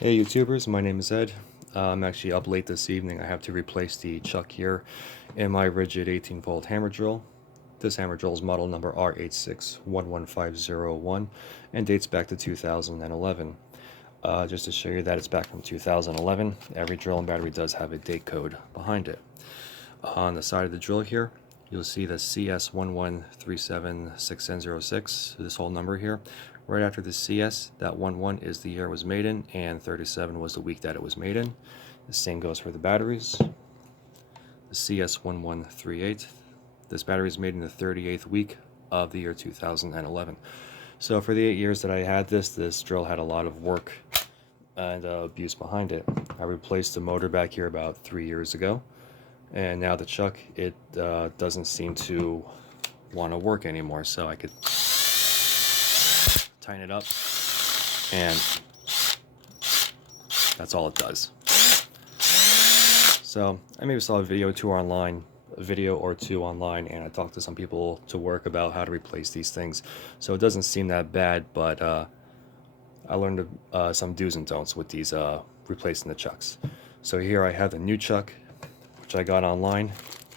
Hey YouTubers, my name is Ed. I'm actually up late this evening. I have to replace the chuck here in my Ridgid 18-volt hammer drill. This hammer drill is model number R8611501 and dates back to 2011. Just to show you that it's back from 2011, every drill and battery does have a date code behind it. On the side of the drill here, you'll see the CS11376706, this whole number here. Right after the CS, that 11 is the year it was made in, and 37 was the week that it was made in. The same goes for the batteries. The CS1138, this battery is made in the 38th week of the year 2011. So for the 8 years that I had this drill had a lot of work and abuse behind it. I replaced the motor back here about 3 years ago. And now the chuck, it doesn't seem to want to work anymore, so I could tighten it up, and that's all it does. So I maybe saw a video or two online, and I talked to some people to work about how to replace these things. So it doesn't seem that bad, but I learned some do's and don'ts with these replacing the chucks. So here I have the new chuck, which I got online.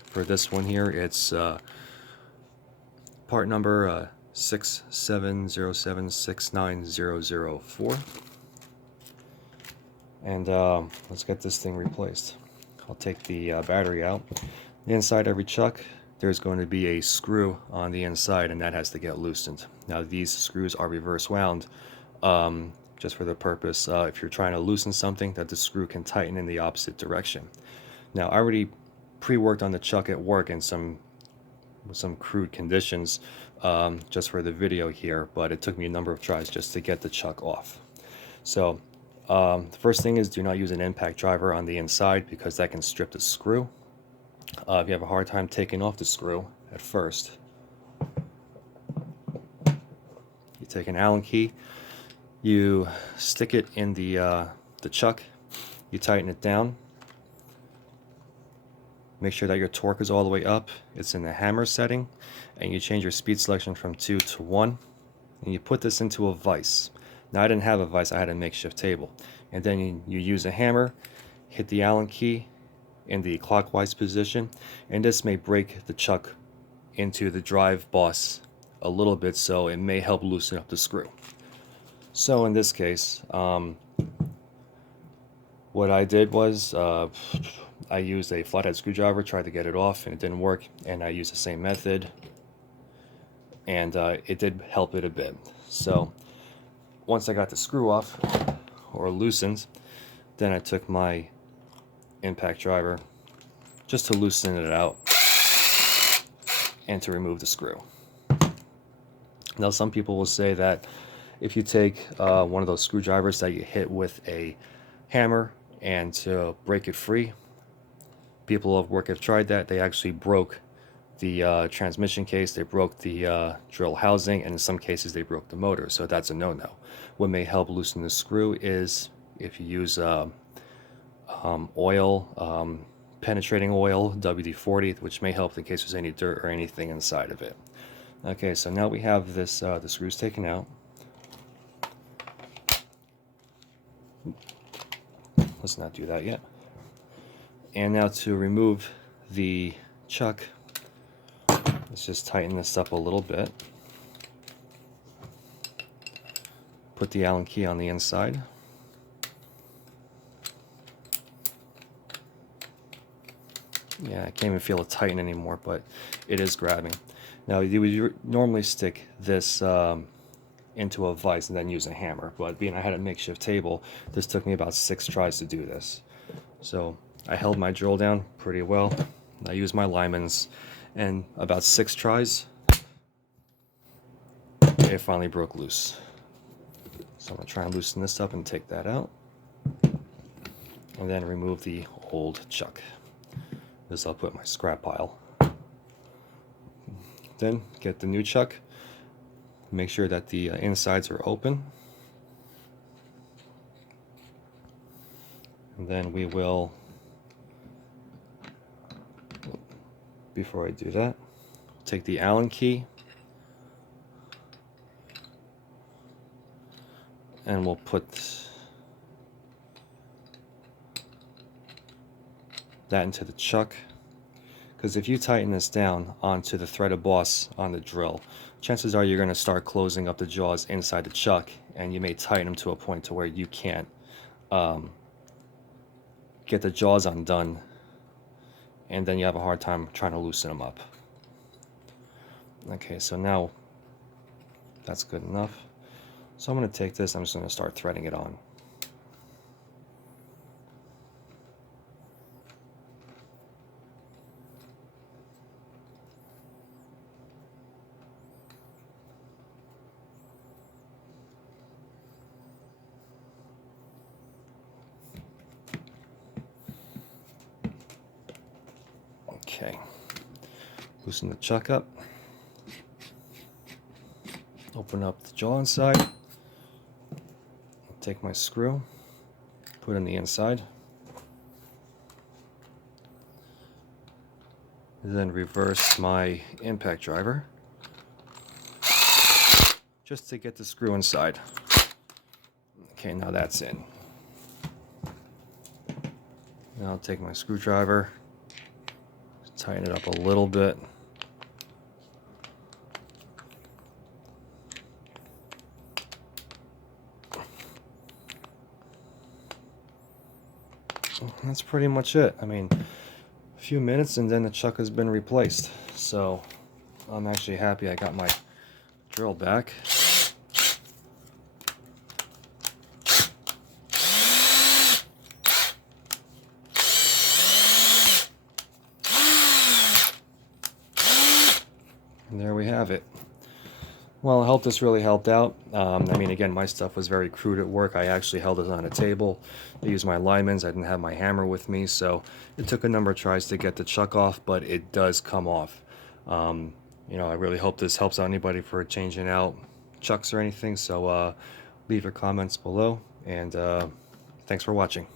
For this one here, it's part number 670769004. And let's get this thing replaced. I'll take the battery out. Inside every chuck, there's going to be a screw on the inside, and that has to get loosened. Now these screws are reverse wound, just for the purpose, if you're trying to loosen something, that the screw can tighten in the opposite direction. Now, I already pre-worked on the chuck at work in some crude conditions, just for the video here, but it took me a number of tries just to get the chuck off. So the first thing is, do not use an impact driver on the inside, because that can strip the screw. If you have a hard time taking off the screw at first, you take an Allen key, you stick it in the chuck, you tighten it down. Make sure that your torque is all the way up, it's in the hammer setting, and you change your speed selection from 2 to 1, and you put this into a vise. Now I didn't have a vise, I had a makeshift table. And then you use a hammer, hit the Allen key in the clockwise position, and this may break the chuck into the drive boss a little bit, so it may help loosen up the screw. So in this case, what I did was I used a flathead screwdriver, tried to get it off, and it didn't work, and I used the same method, and it did help it a bit. So once I got the screw off, or loosened, then I took my impact driver just to loosen it out and to remove the screw. Now some people will say that if you take one of those screwdrivers that you hit with a hammer and to break it free, people at work have tried that. They actually broke the transmission case, they broke the drill housing, and in some cases they broke the motor, so that's a no-no. What may help loosen the screw is if you use oil, penetrating oil, WD-40, which may help in case there's any dirt or anything inside of it. Okay, so now we have this the screws taken out. Let's not do that yet. And now to remove the chuck, let's just tighten this up a little bit. Put the Allen key on the inside. Yeah, I can't even feel it tighten anymore, but it is grabbing. Now you would normally stick this into a vise and then use a hammer, but being I had a makeshift table, this took me about 6 tries to do this. So I held my drill down pretty well. I used my linemans, and about 6 tries, it finally broke loose. So I'm going to try and loosen this up and take that out, and then remove the old chuck. This I'll put in my scrap pile. Then get the new chuck. Make sure that the insides are open. And then we will, before I do that, take the Allen key and we'll put that into the chuck, because if you tighten this down onto the threaded boss on the drill, chances are you're going to start closing up the jaws inside the chuck, and you may tighten them to a point to where you can't get the jaws undone, and then you have a hard time trying to loosen them up. Okay, so now that's good enough. So I'm going to take this, I'm just going to start threading it on. Okay, loosen the chuck up, open up the jaw inside, take my screw, put it in the inside, then reverse my impact driver just to get the screw inside. Okay, now that's in. Now I'll take my screwdriver, tighten it up a little bit. That's pretty much it. I mean, a few minutes and then the chuck has been replaced. So I'm actually happy I got my drill back. And there we have it. Well, I hope this really helped out. I mean, again, my stuff was very crude at work. I actually held it on a table. I used my lineman's. I didn't have my hammer with me, so it took a number of tries to get the chuck off, but it does come off. You know, I really hope this helps out anybody for changing out chucks or anything, so leave your comments below, and thanks for watching.